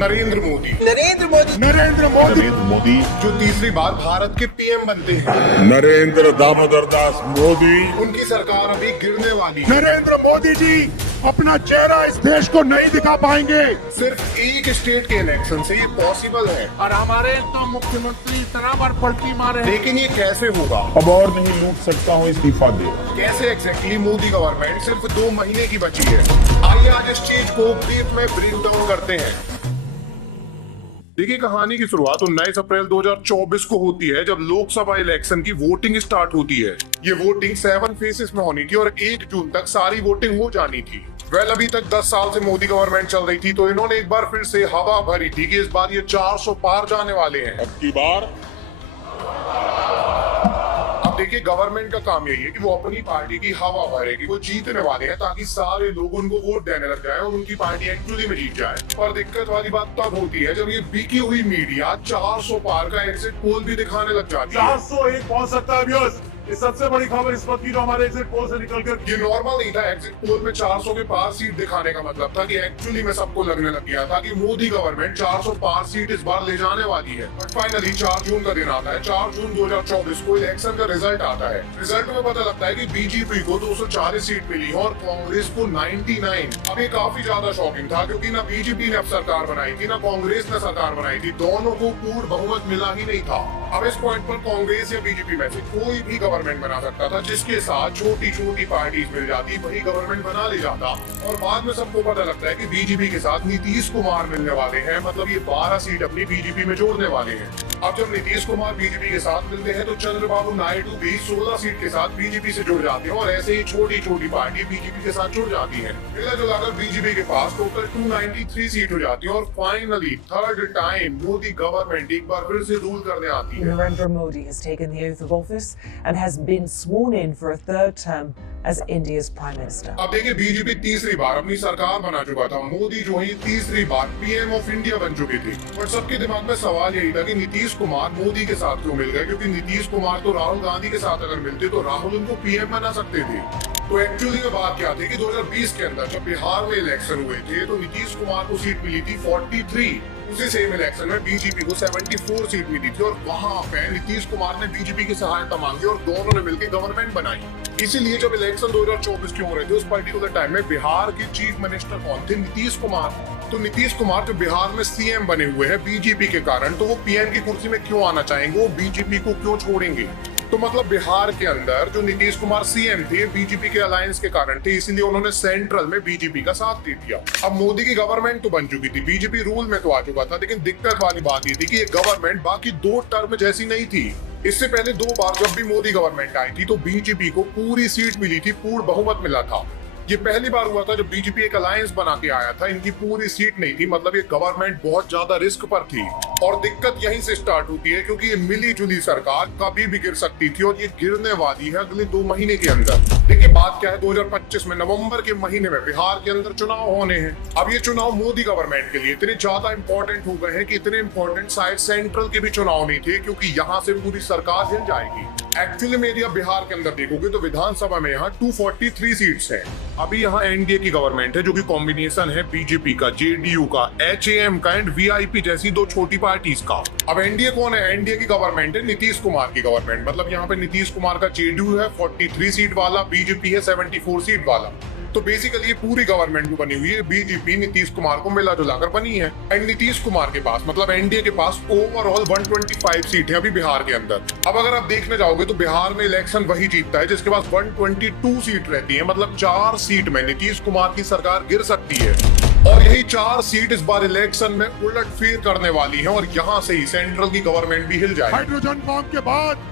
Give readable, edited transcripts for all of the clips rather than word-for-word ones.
नरेंद्र मोदी। नरेंद्र मोदी। नरेंद्र मोदी। नरेंद्र मोदी जो तीसरी बार भारत के पीएम बनते हैं। नरेंद्र दामोदर दास मोदी। उनकी सरकार अभी गिरने वाली है। नरेंद्र मोदी जी अपना चेहरा इस देश को नहीं दिखा पाएंगे। सिर्फ एक स्टेट के इलेक्शन से ये पॉसिबल है, और हमारे तो मुख्यमंत्री इतना बार पलटी मारे। लेकिन ये कैसे होगा? अब और नहीं लूट सकता हूँ, इस्तीफा दे। कैसे एग्जैक्टली मोदी गवर्नमेंट सिर्फ 2 महीने की बची है। आइए आज इस चीज को ब्रीफ में ब्रेक डाउन करते हैं। देखिए, कहानी की शुरुआत 19 अप्रैल 2024 को होती है, जब लोकसभा इलेक्शन की वोटिंग स्टार्ट होती है। ये वोटिंग 7 फेजेस में होनी थी और 1 जून तक सारी वोटिंग हो जानी थी। अभी तक 10 साल से मोदी गवर्नमेंट चल रही थी, तो इन्होंने एक बार फिर से हवा भरी थी कि इस बार ये 400 पार जाने वाले हैं। अब की बार अब देखिए, गवर्नमेंट का काम यही है कि वो अपनी पार्टी की हवा भरेगी, वो जीतने वाले हैं ताकि सारे लोग उनको वोट देने लग जाए और उनकी पार्टी एक्चुअली में जीत जाए। पर दिक्कत वाली बात तब होती है जब ये बिकी हुई मीडिया 400 पार का एग्जिट पोल भी दिखाने लग जाती है। 401 पहुंच सकता है व्यूअर्स। ये सबसे बड़ी खबर इस वक्त की जो हमारे एग्जिट पोल से निकलकर ये नॉर्मल नहीं था। एग्जिट पोल में 400 के पार सीट दिखाने का मतलब था कि एक्चुअली में सबको लगने लग गया था कि मोदी गवर्नमेंट 400 पार सीट इस बार ले जाने वाली है। बट फाइनली 4 जून का दिन आता है। 4 जून 2024 को इलेक्शन का रिजल्ट आता है। रिजल्ट में पता लगता है कि बीजेपी को 240 सीट मिली है और कांग्रेस को 99। अब ये काफी ज्यादा शॉकिंग था, क्योंकि ना बीजेपी ने अब सरकार बनाई थी, ना कांग्रेस ने सरकार बनाई थी। दोनों को पूर्ण बहुमत मिला ही नहीं था। अब इस पॉइंट पर कांग्रेस या बीजेपी में से कोई भी गवर्नमेंट बना सकता था, जिसके साथ छोटी छोटी पार्टीज मिल जाती, वही गवर्नमेंट बना ले जाता। और बाद में सबको पता लगता है कि बीजेपी के साथ नीतीश कुमार मिलने वाले हैं, मतलब ये 12 सीट अपनी बीजेपी में जोड़ने वाले हैं। अब जब नीतीश कुमार बीजेपी के साथ मिलते हैं, तो चंद्रबाबू नायडू भी 16 सीट के साथ बीजेपी से जुड़ जाते हैं और ऐसे ही छोटी छोटी पार्टी बीजेपी के साथ जुड़ जाती है। मिला जुलाकर बीजेपी के पास टोटल 293 सीट हो जाती है और finally third time Modi government एक बार फिर से रूल करने आती है। Narendra Modi has taken the oath of office and has been sworn in for a third term as India's Prime Minister. अब देखिए, बीजेपी तीसरी बार अपनी सरकार बना चुका था। मोदी जो ही तीसरी बार पीएम ऑफ इंडिया बन चुके थे। और सबके दिमाग में सवाल यही था कि नीतीश कुमार मोदी के साथ क्यों मिल गए, क्योंकि नीतीश कुमार तो राहुल गांधी के साथ अगर मिलते तो राहुल उनको पीएम बना सकते थे। तो एक्चुअली में बात क्या थी कि 2020 के अंदर जब बिहार में इलेक्शन हुए थे, तो नीतीश कुमार को सीट मिली थी 43। उसी सेम इलेक्शन में बीजेपी को 74 सीट मिली थी और वहां पे नीतीश कुमार ने बीजेपी की सहायता मांगी और दोनों ने मिलकर गवर्नमेंट बनाई। इसीलिए जब इलेक्शन 2024 के हो रहे थे, उस पर्टिकुलर टाइम में बिहार के चीफ मिनिस्टर कौन थे? नीतीश कुमार। तो नीतीश कुमार जो बिहार में सीएम बने हुए हैं बीजेपी के कारण, तो वो पीएम की कुर्सी में क्यों आना चाहेंगे? वो बीजेपी को क्यों छोड़ेंगे? तो मतलब बिहार के अंदर जो नीतीश कुमार सीएम थे, बीजेपी के अलायंस के कारण थे, इसलिए उन्होंने सेंट्रल में बीजेपी का साथ दे दिया। अब मोदी की गवर्नमेंट तो बन चुकी थी, बीजेपी रूल में तो आ चुका था, लेकिन दिक्कत वाली बात ये थी कि ये गवर्नमेंट बाकी 2 टर्म जैसी नहीं थी। इससे पहले 2 बार जब भी मोदी गवर्नमेंट आई थी, तो बीजेपी को पूरी सीट मिली थी, पूर्ण बहुमत मिला था। ये पहली बार हुआ था जब बीजेपी एक अलायंस बना के आया था, इनकी पूरी सीट नहीं थी, मतलब ये गवर्नमेंट बहुत ज्यादा रिस्क पर थी। और दिक्कत यहीं से स्टार्ट होती है, क्योंकि ये मिली जुली सरकार कभी भी गिर सकती थी और ये गिरने वाली है अगले 2 महीने के अंदर। देखिए, बात क्या है, 2025 में नवंबर के महीने में बिहार के अंदर चुनाव होने हैं। अब ये चुनाव मोदी गवर्नमेंट के लिए इतने ज्यादा इंपॉर्टेंट हो गए हैं कि इतने इंपॉर्टेंट शायद सेंट्रल के भी चुनाव नहीं थे, क्योंकि यहाँ से पूरी सरकार हिल जाएगी। एक्चुअली में यदि आप बिहार के अंदर देखोगे तो विधानसभा में यहाँ 243 सीट्स हैं। अभी यहाँ एनडीए की गवर्नमेंट है, जो कि कॉम्बिनेशन है बीजेपी का, जेडीयू का, एचएएम का एंड वीआईपी जैसी 2 छोटी पार्टीज का। अब एनडीए कौन है? एनडीए की गवर्नमेंट है नीतीश कुमार की गवर्नमेंट। मतलब यहाँ पे नीतीश कुमार का जेडीयू है 43 सीट वाला, बीजेपी है 74 सीट वाला। तो बेसिकली ये पूरी गवर्नमेंट जो बनी हुई है बीजेपी नीतीश कुमार को मिला जुलाकर बनी है। एंड नीतीश कुमार के पास, मतलब एनडीए के पास ओवरऑल 125 सीट है अभी बिहार के अंदर। अब अगर आप देखने जाओगे तो बिहार में इलेक्शन वही जीतता है जिसके पास 122 सीट रहती है, मतलब 4 सीट में नीतीश कुमार की सरकार गिर सकती है। और यही 4 सीट इस बार इलेक्शन में उलटफेर करने वाली है और यहाँ से ही सेंट्रल की गवर्नमेंट भी हिल जाएगी। हाइड्रोजन बम के बाद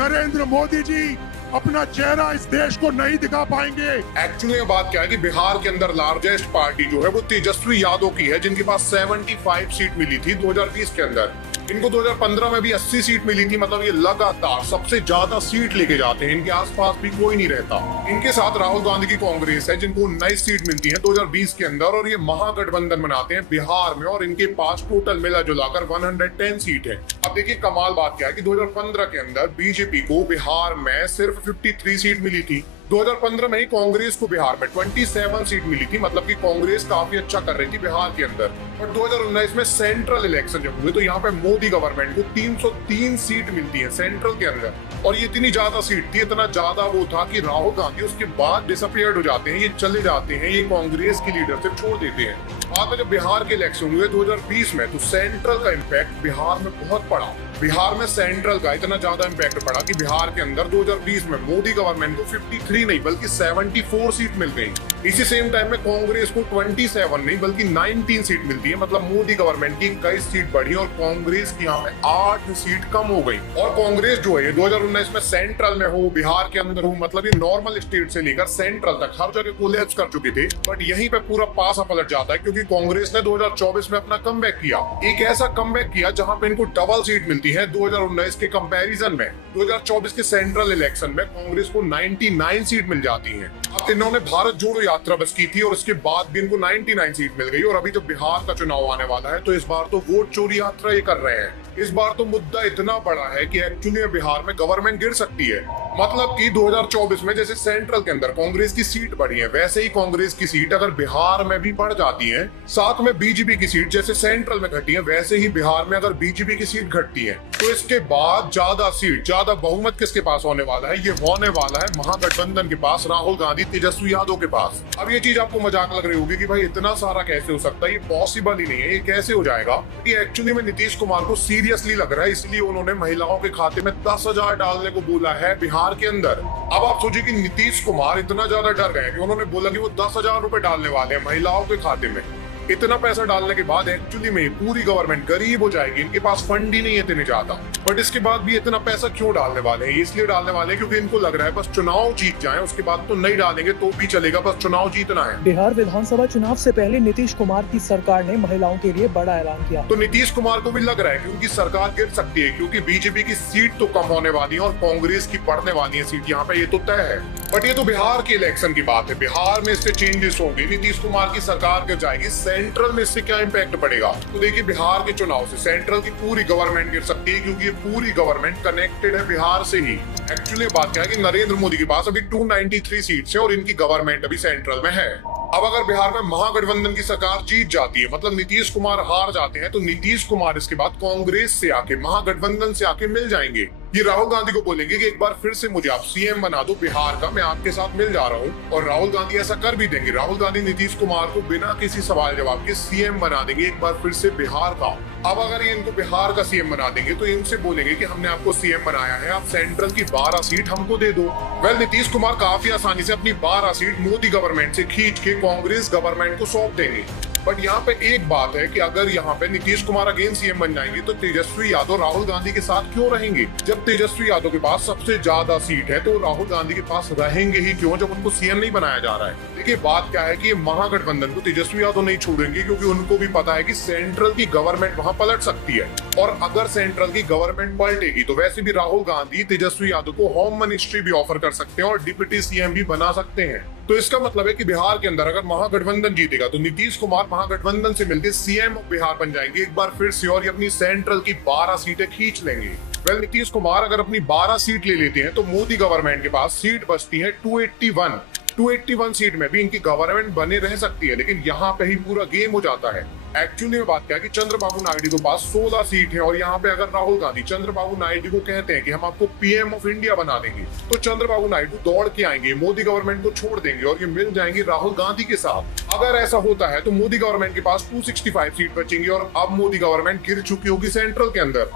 नरेंद्र मोदी जी अपना चेहरा इस देश को नहीं दिखा पाएंगे। एक्चुअली बात क्या है कि बिहार के अंदर लार्जेस्ट पार्टी जो है वो तेजस्वी यादव की है, जिनके पास 75 सीट मिली थी 2020 के अंदर। इनको 2015 में भी 80 सीट मिली थी, मतलब ये लगातार सबसे ज्यादा सीट लेके जाते हैं। इनके आसपास भी कोई नहीं रहता। इनके साथ राहुल गांधी की कांग्रेस है, जिनको 19 सीट मिलती है 2020 के अंदर, और ये महागठबंधन बनाते हैं बिहार में और इनके पास टोटल मिला जुलाकर 110 सीट है। अब देखिए, कमाल बात क्या है कि 2015 के अंदर बीजेपी को बिहार में सिर्फ 53 सीट मिली थी। 2015 में ही कांग्रेस को बिहार में 27 सीट मिली थी, मतलब कि कांग्रेस काफी अच्छा कर रही थी बिहार के अंदर। और 2019 में सेंट्रल इलेक्शन जब हुए तो यहाँ पे मोदी गवर्नमेंट को 303 सीट मिलती है सेंट्रल के अंदर, और ये इतनी ज्यादा सीट थी, इतना ज्यादा वो था कि राहुल गांधी उसके बाद डिसअपियर्ड हो जाते हैं, ये चले जाते हैं, ये कांग्रेस की लीडरशिप छोड़ देते हैं। बाद में जब बिहार के इलेक्शन हुए 2020 में, तो सेंट्रल का इम्पैक्ट बिहार में बहुत पड़ा। बिहार में सेंट्रल का इतना ज्यादा इम्पैक्ट पड़ा कि बिहार के अंदर 2020 में मोदी गवर्नमेंट को 53 नहीं बल्कि 74 सीट मिल गई। इसी सेम टाइम में कांग्रेस को 27 नहीं बल्कि 19 सीट मिलती है, मतलब मोदी गवर्नमेंट की 21 सीट बढ़ी और कांग्रेस की यहाँ पे 8 सीट कम हो गई। और कांग्रेस जो है 2019 में सेंट्रल में हो, बिहार के अंदर हो, मतलब ये नॉर्मल स्टेट से लेकर सेंट्रल तक हर जगह कोलैप्स कर चुकी थी। बट यहीं पे पूरा पासा पलट जाता है क्योंकि कांग्रेस ने 2024 में अपना कमबैक किया, एक ऐसा कमबैक किया जहां पे इनको डबल सीट मिलती है 2019 के कंपैरिजन में। 2024 के सेंट्रल इलेक्शन में कांग्रेस को 99 सीट मिल जाती है। अब इन्होंने भारत जोड़ो यात्रा बस की थी और उसके बाद भी इनको 99 सीट मिल गई, और अभी जब बिहार का चुनाव आने वाला है तो इस बार तो वोट चोरी यात्रा ये कर रहे हैं। इस बार तो मुद्दा इतना बड़ा है कि एक्चुअली बिहार में गवर्नमेंट गिर सकती है। मतलब कि 2024 में जैसे सेंट्रल के अंदर कांग्रेस की सीट बढ़ी है, वैसे ही कांग्रेस की सीट अगर बिहार में भी बढ़ जाती है, साथ में बीजेपी की सीट जैसे सेंट्रल में घटी है, वैसे ही बिहार में अगर बीजेपी की सीट घटती है तो इसके बाद ज्यादा सीट, ज्यादा बहुमत किसके पास होने वाला है? ये होने वाला है महागठबंधन के पास, राहुल गांधी तेजस्वी यादव के पास। अब ये चीज आपको मजाक लग रही होगी कि भाई इतना सारा कैसे हो सकता है, ये पॉसिबल ही नहीं है, ये कैसे हो जाएगा? ये एक्चुअली में नीतीश कुमार को सीरियसली लग रहा है, इसलिए उन्होंने महिलाओं के खाते में 10,000 डालने को बोला है बिहार के अंदर। अब आप सोचिए कि नीतीश कुमार इतना ज्यादा डर गए कि उन्होंने बोला कि वो 10,000 रुपए डालने वाले हैं महिलाओं के खाते में। इतना पैसा डालने के बाद एक्चुअली में पूरी गवर्नमेंट गरीब हो जाएगी, इनके पास फंड ही नहीं है इतने ज्यादा। बट इसके बाद भी इतना पैसा क्यों डालने वाले हैं? इसलिए डालने वाले हैं क्योंकि इनको लग रहा है बस चुनाव जीत जाएं, उसके बाद तो नहीं डालेंगे तो भी चलेगा, बस चुनाव जीतना है। बिहार विधानसभा चुनाव से पहले नीतीश कुमार की सरकार ने महिलाओं के लिए बड़ा ऐलान किया। तो नीतीश कुमार को भी लग रहा है कि उनकी सरकार गिर सकती है क्योंकि बीजेपी की सीट तो कम होने वाली है और कांग्रेस की बढ़ने वाली है सीट यहाँ पे, ये तो तय है। बट ये तो बिहार के इलेक्शन की बात है, बिहार में इससे चेंजेस होंगे, नीतीश कुमार की सरकार गिर जाएगी, सेंट्रल में इससे क्या इम्पैक्ट पड़ेगा? तो देखिए बिहार के चुनाव से सेंट्रल की पूरी गवर्नमेंट गिर सकती है क्योंकि ये पूरी गवर्नमेंट कनेक्टेड है बिहार से ही। एक्चुअली बात क्या है कि नरेंद्र मोदी के पास अभी 293 सीट्स है और इनकी गवर्नमेंट अभी सेंट्रल में है। अब अगर बिहार में महागठबंधन की सरकार जीत जाती है, मतलब नीतीश कुमार हार जाते हैं, तो नीतीश कुमार इसके बाद कांग्रेस से आके, महागठबंधन से आके मिल जाएंगे। ये राहुल गांधी को बोलेंगे कि एक बार फिर से मुझे आप सीएम बना दो बिहार का, मैं आपके साथ मिल जा रहा हूँ, और राहुल गांधी ऐसा कर भी देंगे। राहुल गांधी नीतीश कुमार को बिना किसी सवाल जवाब के सीएम बना देंगे एक बार फिर से बिहार का। अब अगर ये इनको बिहार का सीएम बना देंगे तो इनसे बोलेंगे कि हमने आपको सीएम बनाया है, आप सेंट्रल की 12 सीट हमको दे दो। वेल, नीतीश कुमार काफी आसानी से अपनी 12 सीट मोदी गवर्नमेंट से खींच के कांग्रेस गवर्नमेंट को सौंप देंगे। बट यहाँ पे एक बात है कि अगर यहाँ पे नीतीश कुमार अगेन सीएम बन जाएंगे तो तेजस्वी यादव राहुल गांधी के साथ क्यों रहेंगे? जब तेजस्वी यादव के पास सबसे ज्यादा सीट है तो राहुल गांधी के पास रहेंगे ही क्यों जब उनको सीएम नहीं बनाया जा रहा है? देखिए बात क्या है कि महागठबंधन को तेजस्वी यादव नहीं छोड़ेंगे क्योंकि उनको भी पता है कि सेंट्रल की गवर्नमेंट वहां पलट सकती है, और अगर सेंट्रल की गवर्नमेंट पलटेगी तो वैसे भी राहुल गांधी तेजस्वी यादव को होम मिनिस्ट्री भी ऑफर कर सकते हैं और डिप्टी सीएम भी बना सकते हैं। तो इसका मतलब है कि बिहार के अंदर अगर महागठबंधन जीतेगा तो नीतीश कुमार महागठबंधन से मिलकर सीएम बिहार बन जाएंगे एक बार फिर से, और ये अपनी सेंट्रल की 12 सीटें खींच लेंगे। वेल, नीतीश कुमार अगर अपनी 12 सीट ले लेते हैं तो मोदी गवर्नमेंट के पास सीट बचती है 281 सीट में भी इनकी गवर्नमेंट बने रह सकती है, लेकिन यहाँ पे ही पूरा गेम हो जाता है। एक्चुअली में बात क्या है कि चंद्रबाबू नायडू के पास 16 सीट है, और यहाँ पे अगर राहुल गांधी चंद्रबाबू नायडू को कहते हैं कि हम आपको पीएम ऑफ इंडिया बना देंगे, तो चंद्रबाबू नायडू दौड़ के आएंगे, मोदी गवर्नमेंट को छोड़ देंगे और ये मिल जाएंगे राहुल गांधी के साथ। अगर ऐसा होता है तो मोदी गवर्नमेंट के पास 265 सीट बचेंगी और अब मोदी गवर्नमेंट गिर चुकी होगी सेंट्रल के अंदर।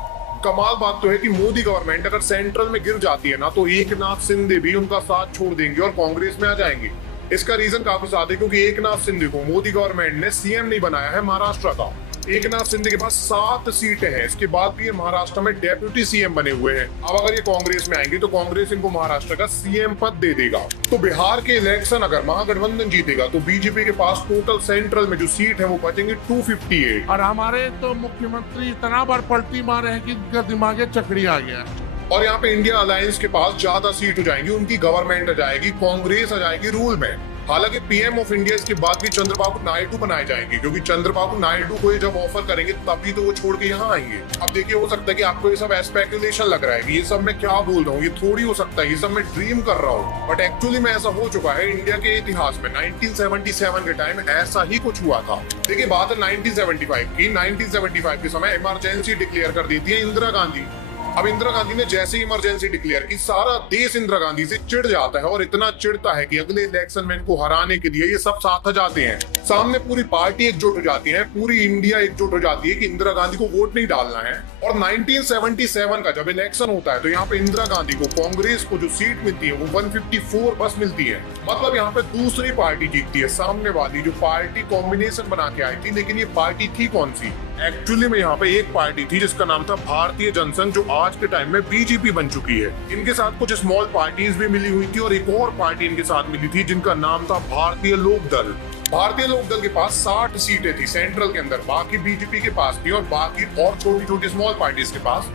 कमाल बात तो है कि मोदी गवर्नमेंट अगर सेंट्रल में गिर जाती है ना तो एकनाथ शिंदे भी उनका साथ छोड़ देंगे और कांग्रेस में आ जाएंगे। इसका रीजन काफी ज्यादा है क्योंकि एकनाथ शिंदे को मोदी गवर्नमेंट ने सीएम नहीं बनाया है महाराष्ट्र का। एकनाथ शिंदे के पास 7 सीटें हैं, इसके बाद भी ये महाराष्ट्र में डेप्यूटी सीएम बने हुए हैं। अब अगर ये कांग्रेस में आएंगे तो कांग्रेस इनको महाराष्ट्र का सीएम पद दे देगा। तो बिहार के इलेक्शन अगर महागठबंधन जीतेगा तो बीजेपी के पास टोटल सेंट्रल में जो सीट है वो बचेंगे 258। और हमारे तो मुख्यमंत्री इतना बार पलटी मारे हैं कि उनका दिमागे चकड़ी आ गया। और यहाँ पे इंडिया अलायंस के पास ज्यादा सीट हो जाएंगी, उनकी गवर्नमेंट आ जाएगी, कांग्रेस आ जाएगी रूल में। हालांकि पीएम ऑफ इंडिया इसके बाद भी चंद्रबाबू नायडू बनाए जाएंगे, क्योंकि चंद्रबाबू नायडू को ये जब ऑफर करेंगे तभी तो वो छोड़ के यहाँ आएंगे। अब देखिए, हो सकता है कि आपको ये सब स्पेकुलेशन लग रहा है कि ये सब मैं क्या बोल रहा हूँ, ये थोड़ी हो सकता है, ये सब मैं ड्रीम कर रहा हूँ, बट एक्चुअली में ऐसा हो चुका है। इंडिया के इतिहास में 1977 के टाइम ऐसा ही कुछ हुआ था। देखिए, बात है 1975 की। 1975 के समय इमरजेंसी डिक्लेयर कर देती है इंदिरा गांधी। अब इंदिरा गांधी ने जैसे ही इमरजेंसी डिक्लेयर की, सारा देश इंदिरा गांधी से चिढ़ जाता है, और इतना चिढ़ता है कि अगले इलेक्शन में इनको हराने के लिए ये सब साथ आ जाते हैं। सामने पूरी पार्टी एकजुट हो जाती है, पूरी इंडिया एकजुट हो जाती है कि इंदिरा गांधी को वोट नहीं डालना है। और 1977 का जब इलेक्शन होता है तो यहाँ पे इंदिरा गांधी को, कांग्रेस को जो सीट मिलती है वो 154 बस मिलती है। मतलब यहाँ पे दूसरी पार्टी जीतती है, सामने वाली जो पार्टी कॉम्बिनेशन बना के आई थी। लेकिन ये पार्टी थी कौन सी? एक्चुअली में यहाँ पे एक पार्टी थी जिसका नाम था भारतीय जनसंघ, जो आज के टाइम में बीजेपी बन चुकी है। इनके साथ कुछ स्मॉल पार्टीज भी मिली हुई थी, और एक और पार्टी इनके साथ मिली थी जिनका नाम था भारतीय लोक दल। भारतीय लोक दल के पास 60 सीटें थी सेंट्रल के अंदर, बाकी बीजेपी के पास थी, और बाकी और छोटी छोटी स्मॉल पार्टीज के पास।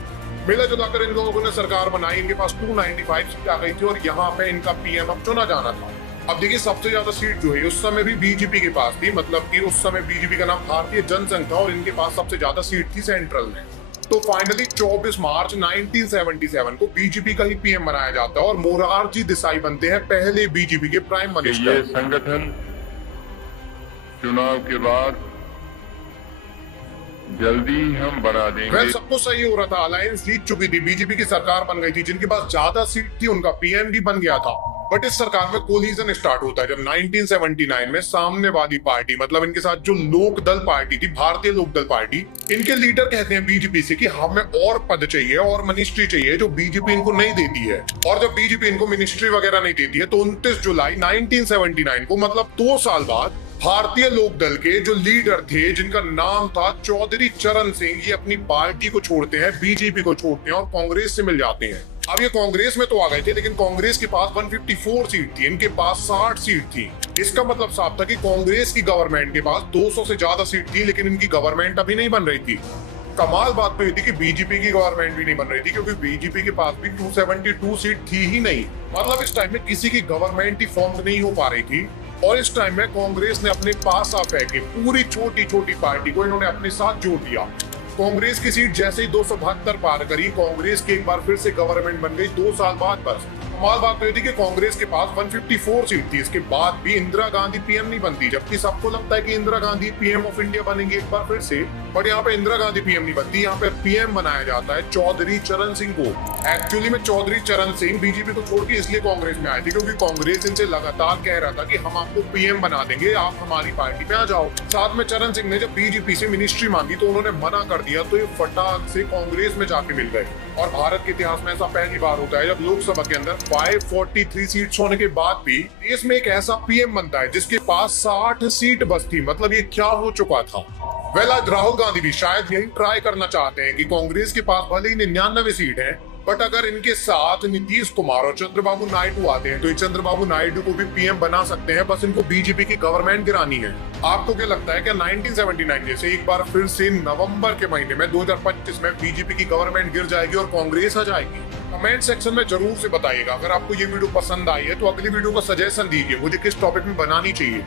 मिला जुलाकर इन लोगों ने सरकार बनाई। इनके पास 295 सीट आ गई थी, और यहाँ पे इनका पीएम अब चुना जाना था। अब देखिए, सबसे ज्यादा सीट जो है उस समय भी बीजेपी के पास थी, मतलब कि उस समय बीजेपी का नाम भारतीय जनसंघ था, और इनके पास सबसे ज्यादा सीट थी सेंट्रल में। तो फाइनली 24 मार्च 1977 को बीजेपी का ही पीएम बनाया जाता है, और मोरारजी देसाई बनते हैं पहले बीजेपी के प्राइम मिनिस्टर। ये संगठन चुनाव के बाद जल्दी हम बना देंगे। सब कुछ सही हो रहा था, अलायंस जीत चुकी थी, बीजेपी की सरकार बन गई थी, जिनके पास ज्यादा सीट थी उनका पीएम भी बन गया था। बट इस सरकार में कोलिजन स्टार्ट होता है जब 1979 में सामने वाली पार्टी, मतलब इनके साथ जो लोक दल पार्टी थी, भारतीय लोक दल पार्टी, इनके लीडर कहते हैं बीजेपी से कि हमें और पद चाहिए और मिनिस्ट्री चाहिए जो बीजेपी इनको नहीं देती है। और जब बीजेपी इनको मिनिस्ट्री वगैरह नहीं देती है तो 29 जुलाई 1979 को, मतलब 2 साल बाद, भारतीय लोक दल के जो लीडर थे जिनका नाम था चौधरी चरण सिंह, ये अपनी पार्टी को छोड़ते हैं, बीजेपी को छोड़ते हैं और कांग्रेस से मिल जाते हैं। अब ये कांग्रेस में तो आ गए थे, लेकिन कांग्रेस के पास 154 सीट थी, इनके पास 60 सीट थी। इसका मतलब साफ था कि कांग्रेस की गवर्नमेंट के पास 200 से ज्यादा सीट थी, लेकिन इनकी गवर्नमेंट अभी नहीं बन रही थी। कमाल बात तो ये थी कि बीजेपी की गवर्नमेंट भी नहीं बन रही थी, क्योंकि बीजेपी के पास भी 272 सीट थी ही नहीं। मतलब इस टाइम में किसी की गवर्नमेंट ही फॉर्म नहीं हो पा रही थी। और इस टाइम में कांग्रेस ने अपने पास आ फेंके पूरी छोटी छोटी पार्टी को इन्होंने अपने साथ जोड़ लिया। कांग्रेस की सीट जैसे ही 272 पार करी, कांग्रेस की एक बार फिर से गवर्नमेंट बन गई 2 साल बाद। बस कमाल बात तो ये थी कि कांग्रेस के पास 154 सीट थी, इसके बाद भी इंदिरा गांधी पीएम नहीं बनती, जबकि सबको लगता है कि Indira Gandhi PM of India बनेंगे एक बार फिर से। बट यहाँ पे इंदिरा गांधी पीएम नहीं बनती, यहाँ पे पीएम बनाया जाता है चौधरी चरण सिंह को। एक्चुअली में चौधरी चरण सिंह बीजेपी को छोड़ के इसलिए कांग्रेस में आए थे क्योंकि कांग्रेस इनसे लगातार कह रहा था कि हम आपको पीएम बना देंगे, आप हमारी पार्टी में आ जाओ। साथ में चरण सिंह ने जब बीजेपी से मिनिस्ट्री मांगी तो उन्होंने मना कर दिया, तो ये फटाक से कांग्रेस में जाके मिल गए। और भारत के इतिहास में ऐसा पहली बार होता है जब लोकसभा के अंदर 543 सीट्स होने के बाद भी देश में एक ऐसा पीएम बनता है जिसके पास 60 सीट बस थी। मतलब ये क्या हो चुका था। आज राहुल गांधी भी शायद यही ट्राई करना चाहते हैं कि कांग्रेस के पास भले ही 99 सीट है, बट अगर इनके साथ नीतीश कुमार और चंद्रबाबू नायडू आते हैं तो ये चंद्रबाबू नायडू को भी पीएम बना सकते हैं, बस इनको बीजेपी की गवर्नमेंट गिरानी है। आपको क्या लगता है कि 1979 जैसे एक बार फिर से नवंबर के महीने में 2025 में बीजेपी की गवर्नमेंट गिर जाएगी और कांग्रेस आ जाएगी? कमेंट सेक्शन में जरूर से बताइएगा। अगर आपको ये वीडियो पसंद आई है तो अगली वीडियो का सजेशन दीजिए, मुझे किस टॉपिक में बनानी चाहिए।